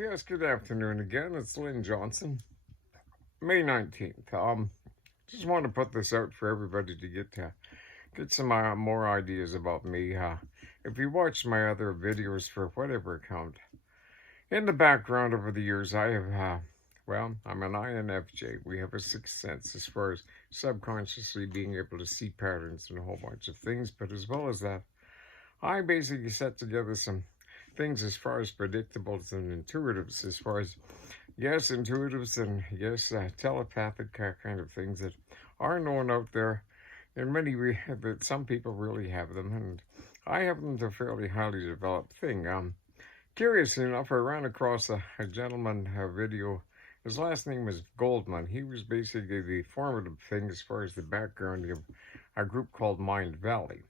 Yes, good afternoon again. It's Lynn Johnson. May 19th. Just want to put this out for everybody to get some more ideas about me. If you watch my other videos for whatever account, in the background over the years, I have, I'm an INFJ. We have a sixth sense as far as subconsciously being able to see patterns in a whole bunch of things. But as well as that, I basically set together some things as far as predictables and intuitives, as far as yes, intuitives and yes, telepathic kind of things that are known out there. And that some people really have them, and I have them to a fairly highly developed thing. Curiously enough, I ran across a gentleman video. His last name was Goldman. He was basically the formative thing as far as the background of a group called Mind Valley.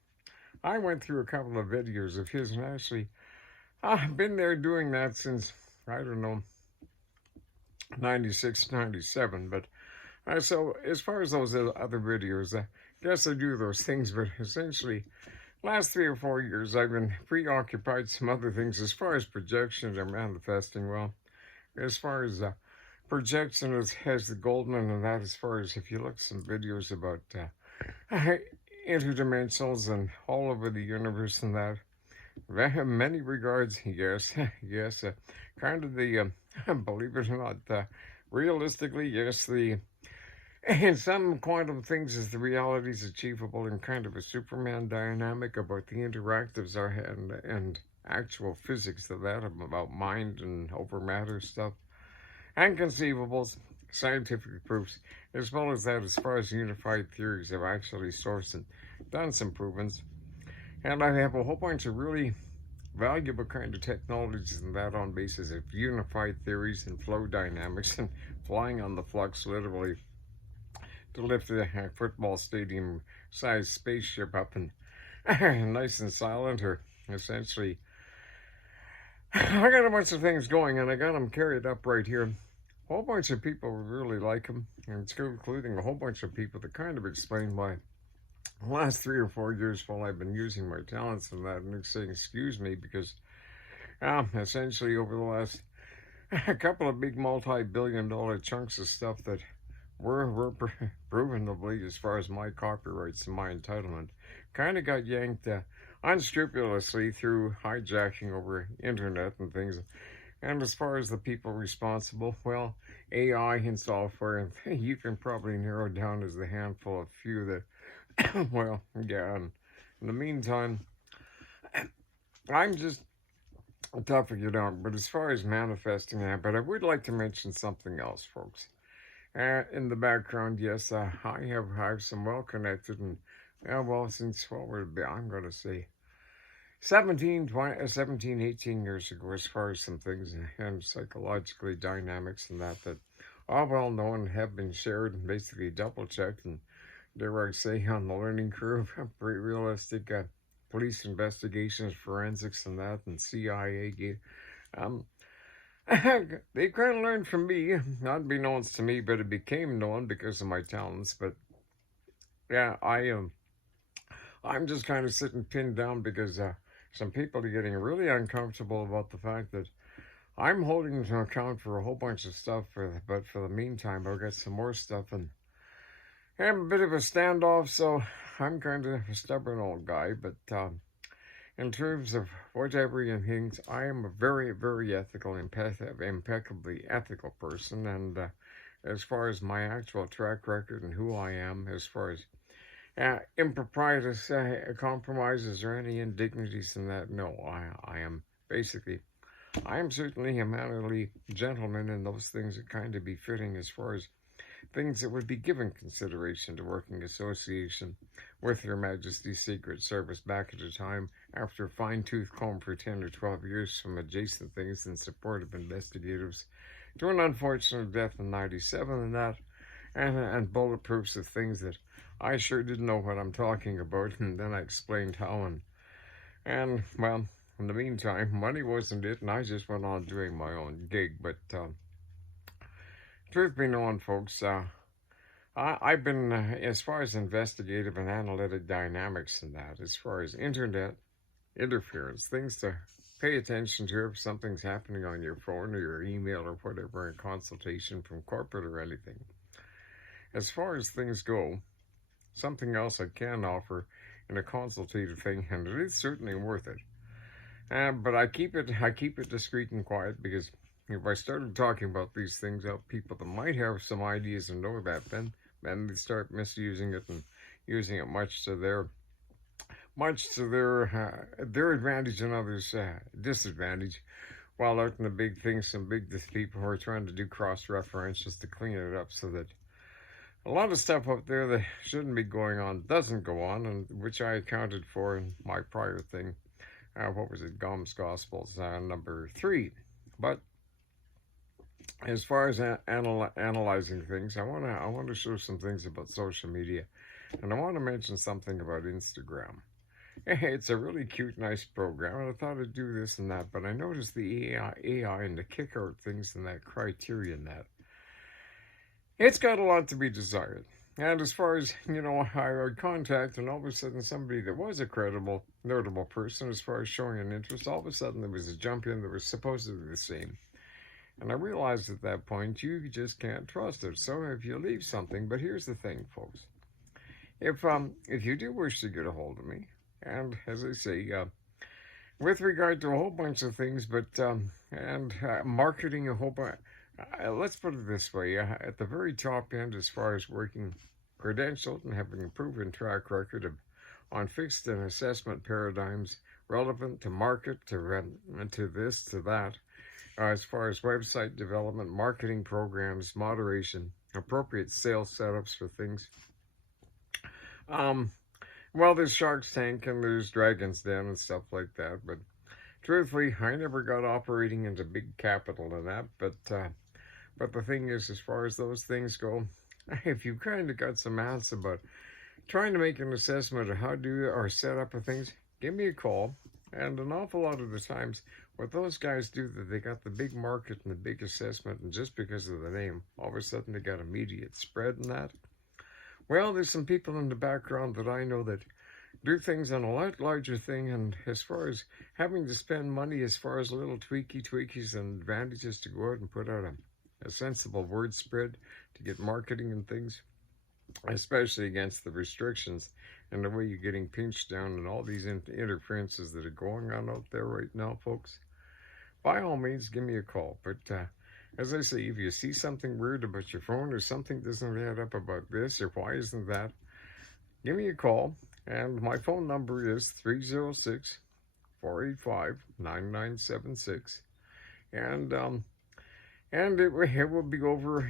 I went through a couple of videos of his, and actually, I've been there doing that since, I don't know, 96, 97. But so as far as those other videos, I guess I do those things, but essentially, last 3 or 4 years, I've been preoccupied some other things as far as projections are manifesting. Well, as far as projection has the Goldman, and that as far as if you look at some videos about interdimensionals and all over the universe and that, in many regards, yes, yes, kind of the, believe it or not, realistically, yes, in some quantum things is the reality is achievable in kind of a Superman dynamic about the interactives are and actual physics of that, about mind and over matter stuff, and conceivables, scientific proofs, as well as that as far as unified theories have actually sourced and done some improvements. And I have a whole bunch of really valuable kind of technologies and that on basis of unified theories and flow dynamics and flying on the flux literally to lift a football stadium sized spaceship up and nice and silent, or essentially I got a bunch of things going and I got them carried up right here. A whole bunch of people really like them, and it's including a whole bunch of people that kind of explain why the last 3 or 4 years while I've been using my talents and that, and saying excuse me because essentially over the last couple of big multi-billion-dollar chunks of stuff that were proven to be, as far as my copyrights and my entitlement, kind of got yanked unscrupulously through hijacking over internet and things. And as far as the people responsible, well, AI and software, and you can probably narrow down as the handful of few that well, yeah, and in the meantime, I'm just tough to get out. But as far as manifesting that, but I would like to mention something else, folks. In the background, yes, I have some well-connected and, since what would be, I'm going to say 17, 18 years ago, as far as some things and psychologically dynamics and that are well known, have been shared and basically double-checked and, dare I say, on the learning curve, pretty realistic police investigations, forensics, and that, and CIA. They kind of learned from me, not unbeknownst to me, but it became known because of my talents. But yeah, I'm just kind of sitting pinned down because some people are getting really uncomfortable about the fact that I'm holding into account for a whole bunch of stuff. But for the meantime, I'll get some more stuff and. I'm a bit of a standoff, so I'm kind of a stubborn old guy, but in terms of whatever things, I am a very, very ethical, impeccably ethical person, and as far as my actual track record and who I am, as far as improprietous compromises or any indignities in that, no, I am certainly a mannerly gentleman in those things that kind of be fitting as far as things that would be given consideration to working association with Your Majesty's Secret Service back at a time after a fine-tooth comb for 10 or 12 years from adjacent things in support of investigators to an unfortunate death in 97 and that, and bulletproofs of things that I sure didn't know what I'm talking about, and then I explained how, and well, in the meantime, money wasn't it, and I just went on doing my own gig, but truth be known, folks, I've been, as far as investigative and analytic dynamics and that, as far as internet interference, things to pay attention to if something's happening on your phone or your email or whatever in consultation from corporate or anything. As far as things go, something else I can offer in a consultative thing, and it is certainly worth it. But I keep it discreet and quiet, because if I started talking about these things out, people that might have some ideas and know that, then they start misusing it and using it much to their advantage and others' disadvantage. While out in the big things, some big people who are trying to do cross references to clean it up, so that a lot of stuff up there that shouldn't be going on doesn't go on, and which I accounted for in my prior thing. What was it? Gom'S Gospels number 3. But as far as analyzing things, I want to show some things about social media, and I want to mention something about Instagram. It's a really cute, nice program, and I thought I'd do this and that, but I noticed the AI and the kick out things and that criteria and that. It's got a lot to be desired. And as far as, I would contact, and all of a sudden somebody that was a credible, notable person, as far as showing an interest, all of a sudden there was a jump in that was supposedly the same. And I realized at that point, you just can't trust it. So if you leave something, but here's the thing, folks. If you do wish to get a hold of me, and as I say, with regard to a whole bunch of things, but, marketing a whole bunch, let's put it this way, at the very top end, as far as working credentialed and having a proven track record on fixed and assessment paradigms relevant to market, to this, to that, as far as website development, marketing programs, moderation, appropriate sales setups for things. Well, there's Shark's Tank and there's Dragon's Den and stuff like that, but truthfully, I never got operating into big capital in that, but the thing is, as far as those things go, if you kind of got some ounce about trying to make an assessment of how to do or set up of things, give me a call. And an awful lot of the times, what those guys do, that they got the big market and the big assessment, and just because of the name, all of a sudden they got immediate spread in that. Well, there's some people in the background that I know that do things on a lot larger thing, and as far as having to spend money, as far as little tweakies and advantages to go out and put out a sensible word spread to get marketing and things, especially against the restrictions and the way you're getting pinched down and all these interferences that are going on out there right now, folks. By all means, give me a call. But as I say, if you see something weird about your phone, or something doesn't add up about this, or why isn't that, give me a call. And my phone number is 306-485-9976. And it will be over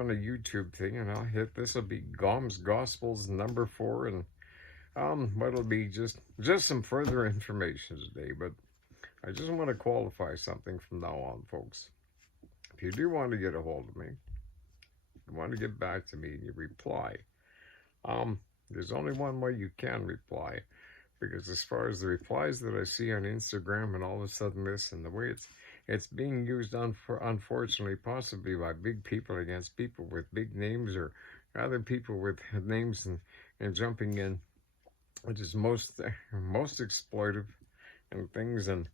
on a YouTube thing, and I'll hit, this will be Gom'S Gospels number 4, and it'll be just some further information today. But I just want to qualify something from now on, folks. If you do want to get a hold of me, you want to get back to me, and you reply, there's only one way you can reply, because as far as the replies that I see on Instagram and all of a sudden this, and the way it's being used, unfortunately, possibly by big people against people with big names, or other people with names, and jumping in, which is most exploitive and things. And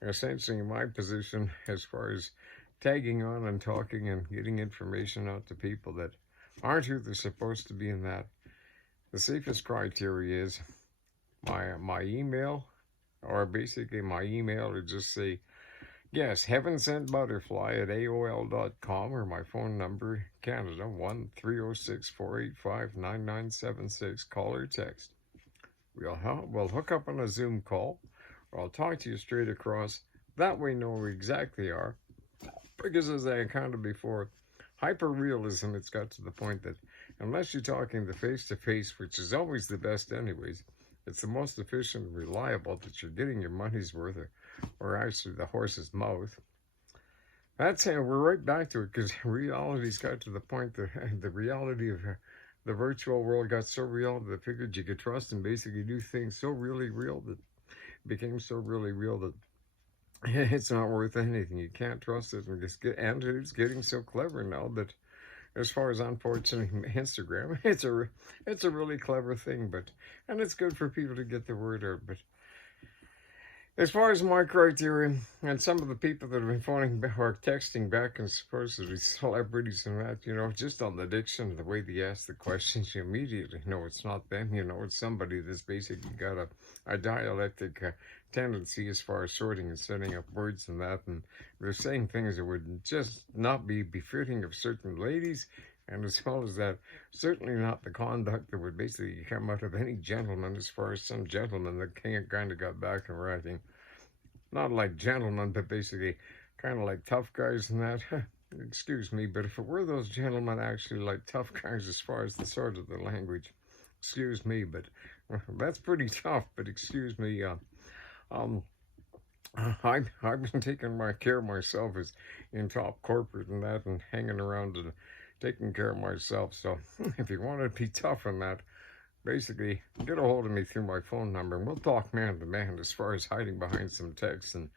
essentially my position, as far as tagging on and talking and getting information out to people that aren't who they're supposed to be, in that, the safest criteria is my email, or basically my email, or just say, yes, HEAVENSENTBUTTERFLY@AOL.com, or my phone number, Canada, 1-306-485-9976. Call or text. We'll hook up on a Zoom call, or I'll talk to you straight across. That way, know where exactly are. Because as I encountered before, hyper-realism, it's got to the point that unless you're talking the face-to-face, which is always the best anyways, it's the most efficient and reliable that you're getting your money's worth, or actually the horse's mouth. That's how we're right back to it, because reality's got to the point that the reality of the virtual world got so real that I figured you could trust and basically do things so really real, that it became so really real that it's not worth anything. You can't trust it, and it's getting so clever now that, as far as, unfortunately, Instagram, it's a really clever thing, and it's good for people to get the word out. But As far as my criteria, and some of the people that have been phoning or texting back and supposedly celebrities and that, just on the diction, the way they ask the questions, you immediately know it's not them. It's somebody that's basically got a dialectic tendency as far as sorting and setting up words and that. And they're saying things that would just not be befitting of certain ladies. And as well as that, certainly not the conduct that would basically come out of any gentleman, as far as some gentlemen that kind of got back in writing. Not like gentlemen, but basically kind of like tough guys and that. Excuse me, but if it were those gentlemen actually like tough guys as far as the sort of the language, excuse me, but that's pretty tough, but excuse me, um, I've been taking my care of myself as in top corporate and that, and hanging around and taking care of myself. So if you want to be tough on that, basically get a hold of me through my phone number, and we'll talk man to man as far as hiding behind some text and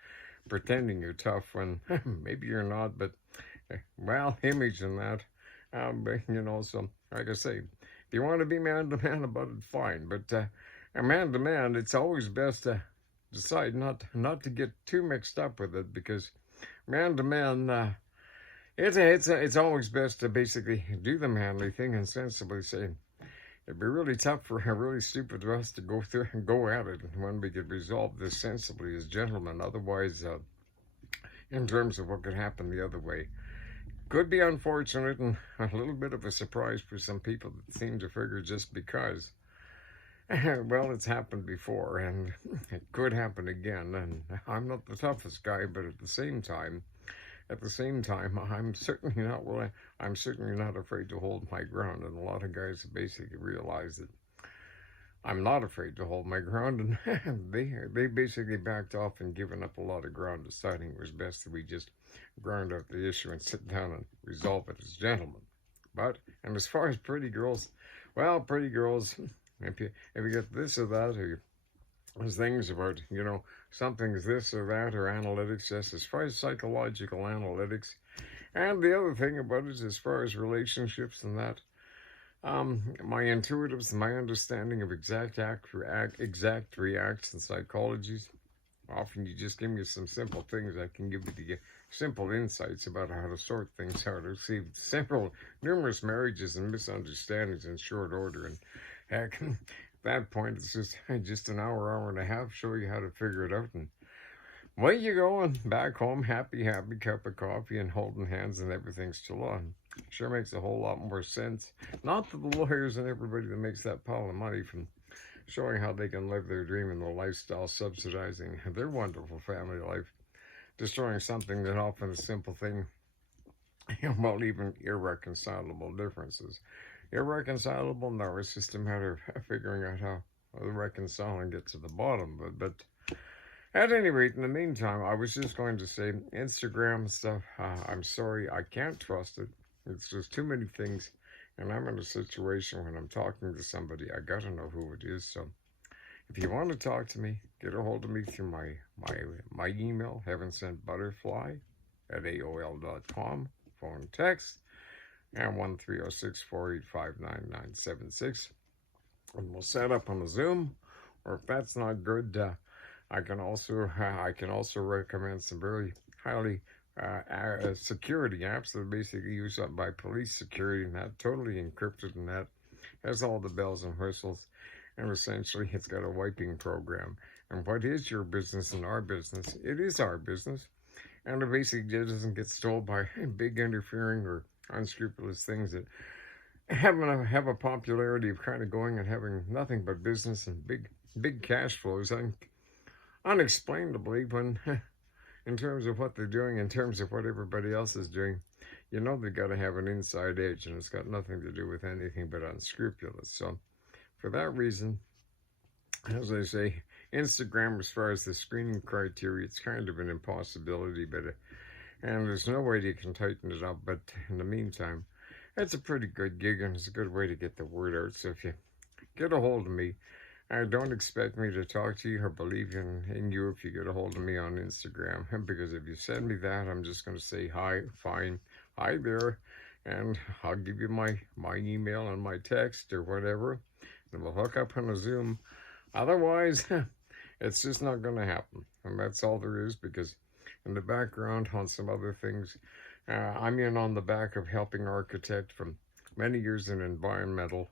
pretending you're tough when maybe you're not, but well, image and that. But, so like I say, if you want to be man to man about it, fine. But man to man, it's always best to decide not to get too mixed up with it, because man to man, it's always best to basically do the manly thing and sensibly say, it'd be really tough for a really stupid of us to go through and go at it when we could resolve this sensibly as gentlemen. Otherwise, in terms of what could happen the other way, could be unfortunate and a little bit of a surprise for some people that seem to figure just because, well, it's happened before and it could happen again. And I'm not the toughest guy, but at the same time, I'm certainly not willing. I'm certainly not afraid to hold my ground, and a lot of guys basically realize that I'm not afraid to hold my ground, and they basically backed off and given up a lot of ground, deciding it was best that we just ground out the issue and sit down and resolve it as gentlemen. And as far as pretty girls, well, pretty girls, if you get this or that, or there's things about, something's this or that, or analytics, yes, as far as psychological analytics. And the other thing about it, as far as relationships and that, my intuitives, my understanding of exact reacts and psychologies, often you just give me some simple things. I can give you the simple insights about how to sort things out, or see numerous marriages and misunderstandings in short order. And heck, at that point, it's just an hour and a half, show you how to figure it out, and away you go, and back home, happy cup of coffee and holding hands, and everything's still on. Sure makes a whole lot more sense. Not to the lawyers and everybody that makes that pile of money from showing how they can live their dream and their lifestyle, subsidizing their wonderful family life, destroying something that often a simple thing, well, even irreconcilable differences. Irreconcilable? No, it's just a matter of figuring out how to reconcile and get to the bottom. But at any rate, in the meantime, I was just going to say, Instagram stuff, I'm sorry, I can't trust it. It's just too many things, and I'm in a situation when I'm talking to somebody, I gotta know who it is. So if you want to talk to me, get a hold of me through my email, HEAVENSENTBUTTERFLY@AOL.com, phone, text, and 1-306-485-9976. And we'll set up on a Zoom, or if that's not good, I can also recommend some very highly security apps that are basically used up by police security, and that totally encrypted, and that has all the bells and whistles, and essentially it's got a wiping program. And what is your business and our business? It is our business, and it basically doesn't get stolen by big interfering or unscrupulous things that have a popularity of kind of going and having nothing but business and big cash flows unexplainably, when in terms of what they're doing, in terms of what everybody else is doing, they've got to have an inside edge, and it's got nothing to do with anything but unscrupulous. So for that reason, as I say, Instagram, as far as the screening criteria, it's kind of an impossibility, and there's no way you can tighten it up. But in the meantime, it's a pretty good gig, and it's a good way to get the word out. So if you get a hold of me, don't expect me to talk to you or believe in you if you get a hold of me on Instagram, because if you send me that, I'm just going to say hi, fine, hi there, and I'll give you my email and my text or whatever, and we'll hook up on a Zoom. Otherwise, it's just not going to happen. And that's all there is, because in the background on some other things, I'm in on the back of helping architect from many years in environmental,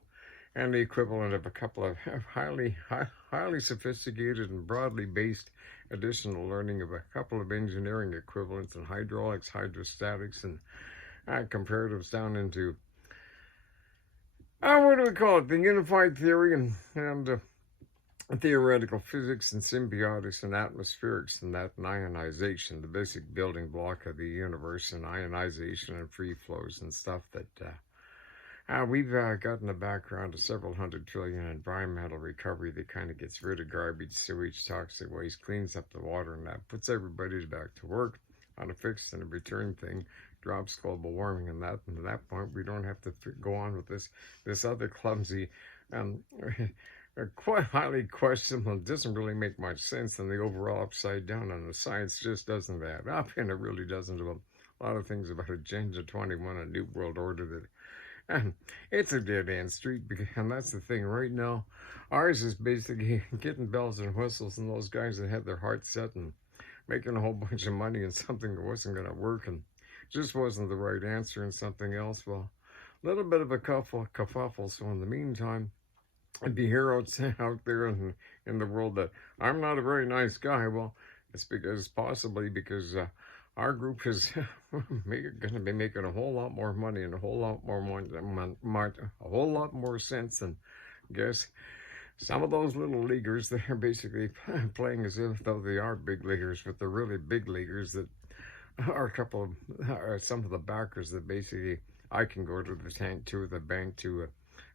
and the equivalent of a couple of highly sophisticated and broadly based additional learning of a couple of engineering equivalents in hydraulics, hydrostatics, and comparatives down into, what do we call it, the unified theory and theoretical physics and symbiotics and atmospherics and that, and ionization, the basic building block of the universe, and ionization and free flows and stuff that we've got in the background of several hundred trillion environmental recovery that kind of gets rid of garbage, sewage, toxic waste, cleans up the water, and that puts everybody back to work on a fixed and a return thing, drops global warming, and that. And at that point, we don't have to go on with this other clumsy, quite highly questionable, and doesn't really make much sense, and the overall upside down, and the science just doesn't add up, and it really doesn't about a lot of things about Agenda 21, a new world order that. And it's a dead-end street, and that's the thing. Right now, ours is basically getting bells and whistles, and those guys that had their hearts set and making a whole bunch of money in something that wasn't going to work and just wasn't the right answer, and something else. Well, a little bit of a kerfuffle. So in the meantime, the heroes out there in the world that I'm not a very nice guy. Well, it's possibly because our group is going to be making a whole lot more money and a whole lot more sense than, guess, some of those little leaguers that are basically playing as if though they are big leaguers, but they're really big leaguers that are some of the backers that basically I can go to the bank to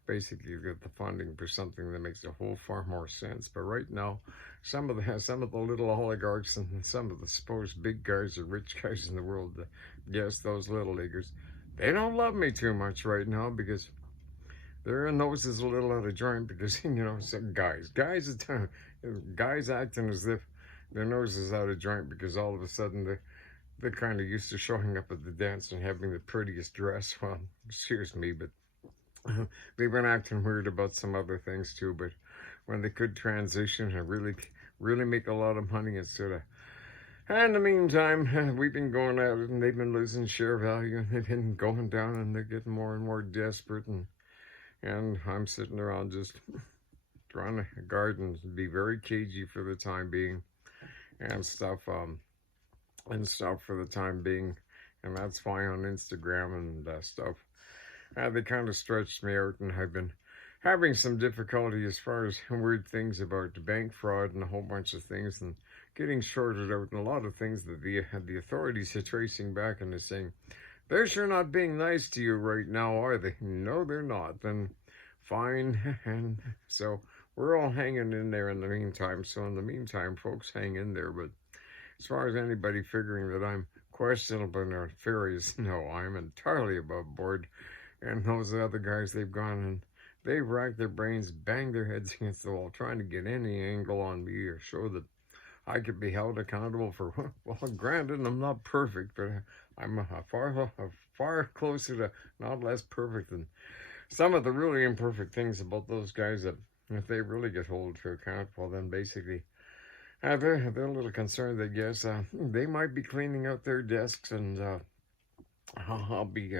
basically get the funding for something that makes a whole far more sense. But right now, some of the little oligarchs and some of the supposed big guys or rich guys in the world, yes, those little leaguers, they don't love me too much right now, because their nose is a little out of joint, because some guys acting as if their nose is out of joint because all of a sudden they're kind of used to showing up at the dance and having the prettiest dress. Well, excuse me, but they've been acting weird about some other things too. But when they could transition and really make a lot of money instead of. And in the meantime, we've been going at it, and they've been losing share value, and they've been going down, and they're getting more and more desperate, and I'm sitting around just trying to guard and be very cagey for the time being, and stuff for the time being, and that's fine on Instagram and stuff. They kind of stretched me out, and I've been having some difficulty as far as weird things about bank fraud and a whole bunch of things, and getting shorted out, and a lot of things that the authorities are tracing back and they're saying, they're sure not being nice to you right now, are they? No, they're not. Then fine. And so we're all hanging in there in the meantime. So in the meantime, folks, hang in there. But as far as anybody figuring that I'm questionable and nefarious, no, I'm entirely above board. And those other guys, they've gone and they've racked their brains, banged their heads against the wall, trying to get any angle on me or show that I could be held accountable for, well, granted, I'm not perfect, but I'm far closer to not less perfect than some of the really imperfect things about those guys that if they really get held to account, well, then basically they're a little concerned that, yes, they might be cleaning out their desks, and I'll be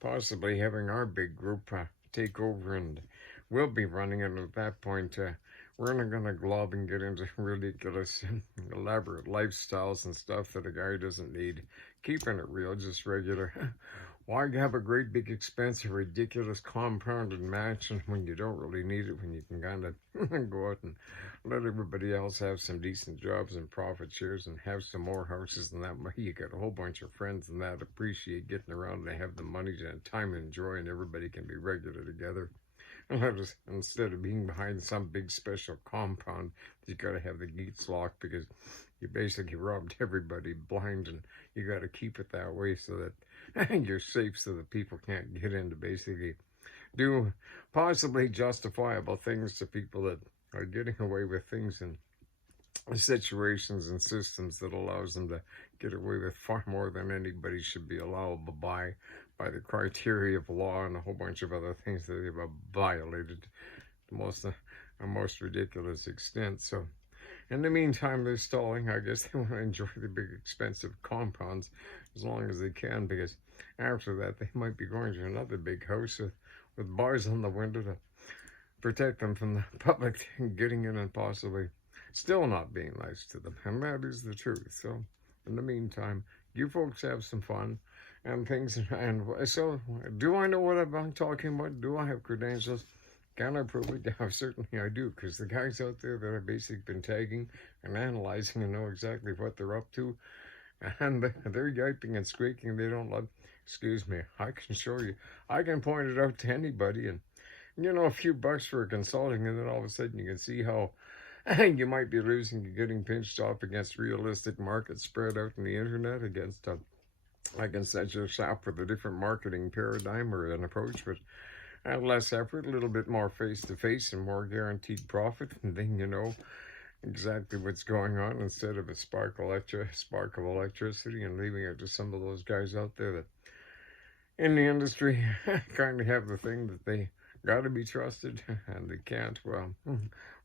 possibly having our big group take over, and we'll be running it. At that point, we're not going to glob and get into ridiculous, elaborate lifestyles and stuff that a guy doesn't need. Keeping it real, just regular. Why have a great big expensive, ridiculous compounded mansion when you don't really need it, when you can kind of go out and let everybody else have some decent jobs and profit shares and have some more houses than that? You got a whole bunch of friends and that appreciate getting around, and they have the money and time to enjoy, and everybody can be regular together. Instead of being behind some big special compound, you got to have the gates locked because you basically robbed everybody blind, and you got to keep it that way so that you're safe, so that people can't get in to basically do possibly justifiable things to people that are getting away with things in situations and systems that allows them to get away with far more than anybody should be allowable by the criteria of law and a whole bunch of other things that they've violated to the most ridiculous extent. So In the meantime, they're stalling. I guess they want to enjoy the big expensive compounds as long as they can, because after that they might be going to another big house with bars on the window to protect them from the public getting in and possibly still not being nice to them. And that is the truth. So in the meantime, you folks have some fun and things. And so, do I know what I'm talking about? Do I have credentials? Can I prove it? Yeah, certainly I do, because the guys out there that I've basically been tagging and analyzing and know exactly what they're up to, and they're yiping and squeaking. They don't love. Excuse me. I can show you. I can point it out to anybody, and a few bucks for consulting, and then all of a sudden you can see how you might be losing. You're getting pinched off against realistic market spread out in the internet against. I can set yourself with a different marketing paradigm or an approach, but at less effort, a little bit more face-to-face and more guaranteed profit, and then you know exactly what's going on instead of a spark of electricity and leaving it to some of those guys out there that in the industry kind of have the thing that they got to be trusted and they can't. Well,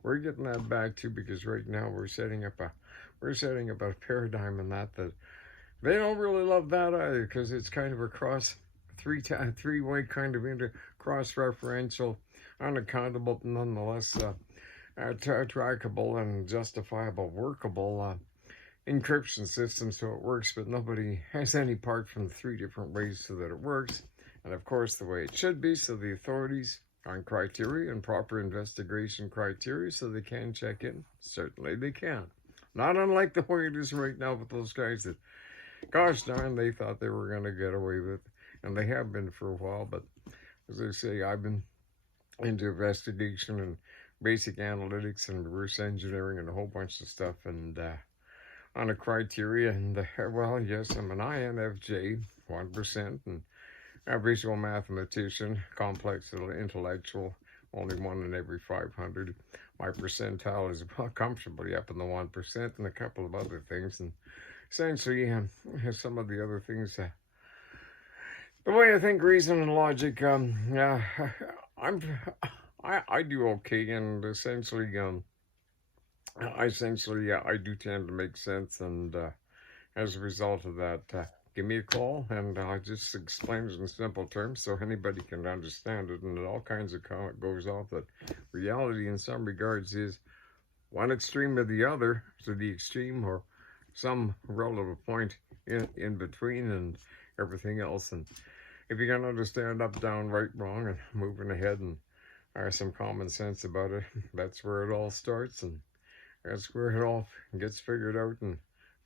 we're getting that back too, because right now we're setting up a paradigm in that they don't really love that either, because it's kind of a three-way kind of cross-referential, unaccountable, but nonetheless trackable and justifiable, workable encryption system, so it works, but nobody has any part from the three different ways so that it works, and of course the way it should be, so the authorities on criteria and proper investigation criteria, so they can check in. Certainly they can. Not unlike the way it is right now with those guys that, gosh darn, they thought they were going to get away with, and they have been for a while. But as I say, I've been into investigation and basic analytics and reverse engineering and a whole bunch of stuff, and on a criteria, and well, yes, I'm an INFJ, 1%, and a visual mathematician, complex intellectual, only 1 in every 500. My percentile is comfortably up in the 1%, and a couple of other things, and essentially some of the other things. The way I think, reason, and logic, I do okay, and essentially, I do tend to make sense, and as a result of that, give me a call, and I'll just explain it in simple terms so anybody can understand it, and it all kinds of goes off that reality in some regards is one extreme or the other, to the extreme or some relative point in between and everything else. And if you can understand up, down, right, wrong, and moving ahead, and have some common sense about it, that's where it all starts, and that's where it all gets figured out. And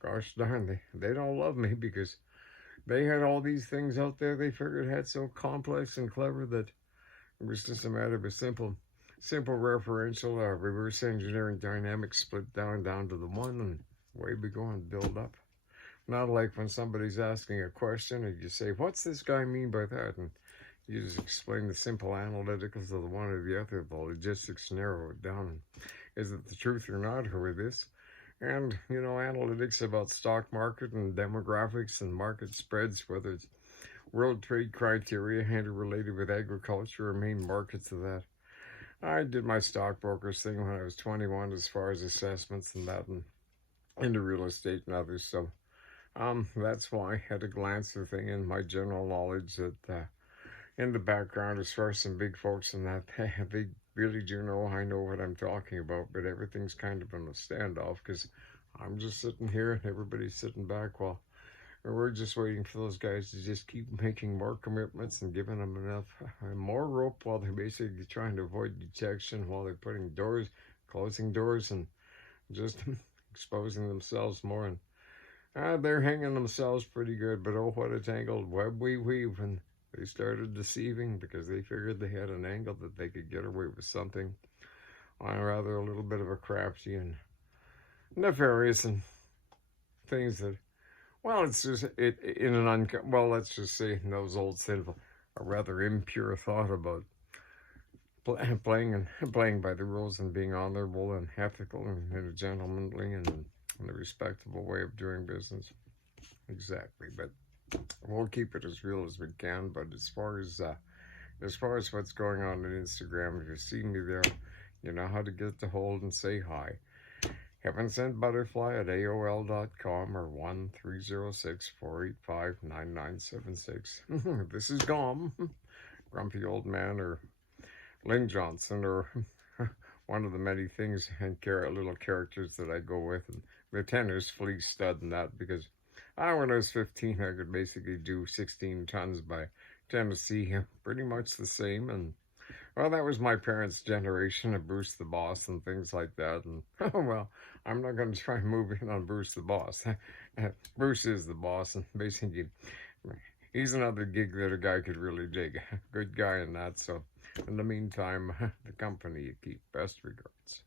gosh darn, they don't love me, because they had all these things out there they figured had so complex and clever that it was just a matter of a simple referential reverse engineering dynamic split down to the one, and way we go and build up. Not like when somebody's asking a question and you say, what's this guy mean by that? And you just explain the simple analyticals of the one or the other, the logistics, narrow it down. And is it the truth or not, or this? And, analytics about stock market and demographics and market spreads, whether it's world trade criteria interrelated with agriculture or main markets of that. I did my stockbrokers thing when I was 21 as far as assessments and that, and into real estate and others. So that's why I had to glance the thing in my general knowledge that in the background, as far as some big folks and that, they really do know I know what I'm talking about, but everything's kind of in a standoff, because I'm just sitting here and everybody's sitting back while we're just waiting for those guys to just keep making more commitments and giving them enough more rope, while they're basically trying to avoid detection, while they're closing doors and just exposing themselves more. And they're hanging themselves pretty good, but oh, what a tangled web we weave. And they started deceiving because they figured they had an angle that they could get away with something, rather a little bit of a crafty and nefarious and things that, well, it's just let's just say in those old sinful, a rather impure thought about playing by the rules and being honorable and ethical and in a gentlemanly and in a respectable way of doing business. Exactly, but we'll keep it as real as we can. But as far as what's going on Instagram, if you see me there, you know how to get to hold and say hi. HEAVENSENTBUTTERFLY at AOL.com or 1-306-485-9976. This is Gom, Grumpy Old Man, or Lynn Johnson, or one of the many things and little characters that I go with. And the tennis, flea stud, and that, because when I was 15, I could basically do 16 tons by Tennessee, pretty much the same. And well, that was my parents' generation of Bruce the Boss and things like that. And well, I'm not going to try and move in on Bruce the Boss. Bruce is the boss, and basically, he's another gig that a guy could really dig. Good guy in that. So, in the meantime, the company you keep. Best regards.